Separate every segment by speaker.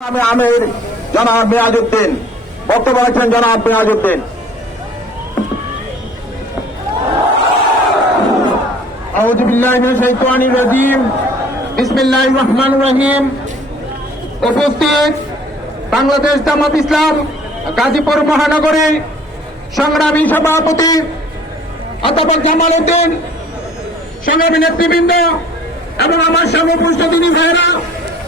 Speaker 1: আমি আমির জনাব মেয়াজউদ্দিন বক্তব্য রাখছেন জনাব মেয়াজউদ্দিন
Speaker 2: أعوذ بالله من الشيطان الرجيم بسم الله الرحمن الرحيم উপস্থিত বাংলাদেশ জামাত ইসলাম গাজীপুর মহানগরী সংগ্রামী সভাপতি অধ্যাপক জামাল উদ্দিন সংগ্রামী নেতৃবৃন্দ এবং আমার সর্বপৃষ্ঠদিনী ভাইরা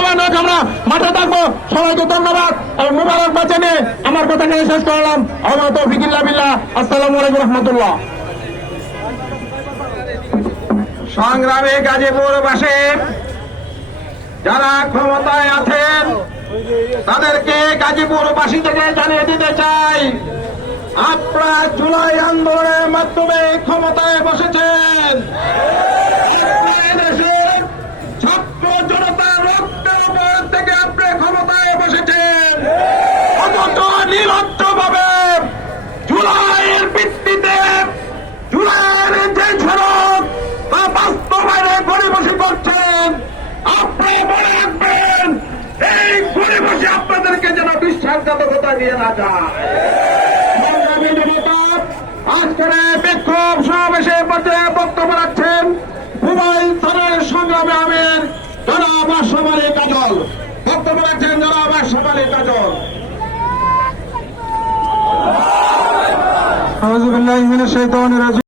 Speaker 2: বাস্তবায়নের জন্য আমরা, মাঠে থাকব। সবাইকে ধন্যবাদ। এবং মোবারক বাঁচে নিয়ে আমার কথা নিয়ে শেষ করলাম। আমার তো ফিকিল্লা বিল্লাহ। আসসালামু আলাইকুম রহমতুল্লাহ।
Speaker 1: সংগ্রামী গাজীপুরবাসী যারা ক্ষমতায় আছেন, তাদেরকে গাজীপুরবাসী থেকে জানিয়ে দিতে চাই, আপনারা জুলাই আন্দোলনের মাধ্যমে ক্ষমতায় বসেছেন। পর্যায়ে বক্তব্য রাখছেন থানার সংগ্রামে আমের আলী কাজল বক্তব্য রাখছেন আলী কাজল
Speaker 2: রাজিম।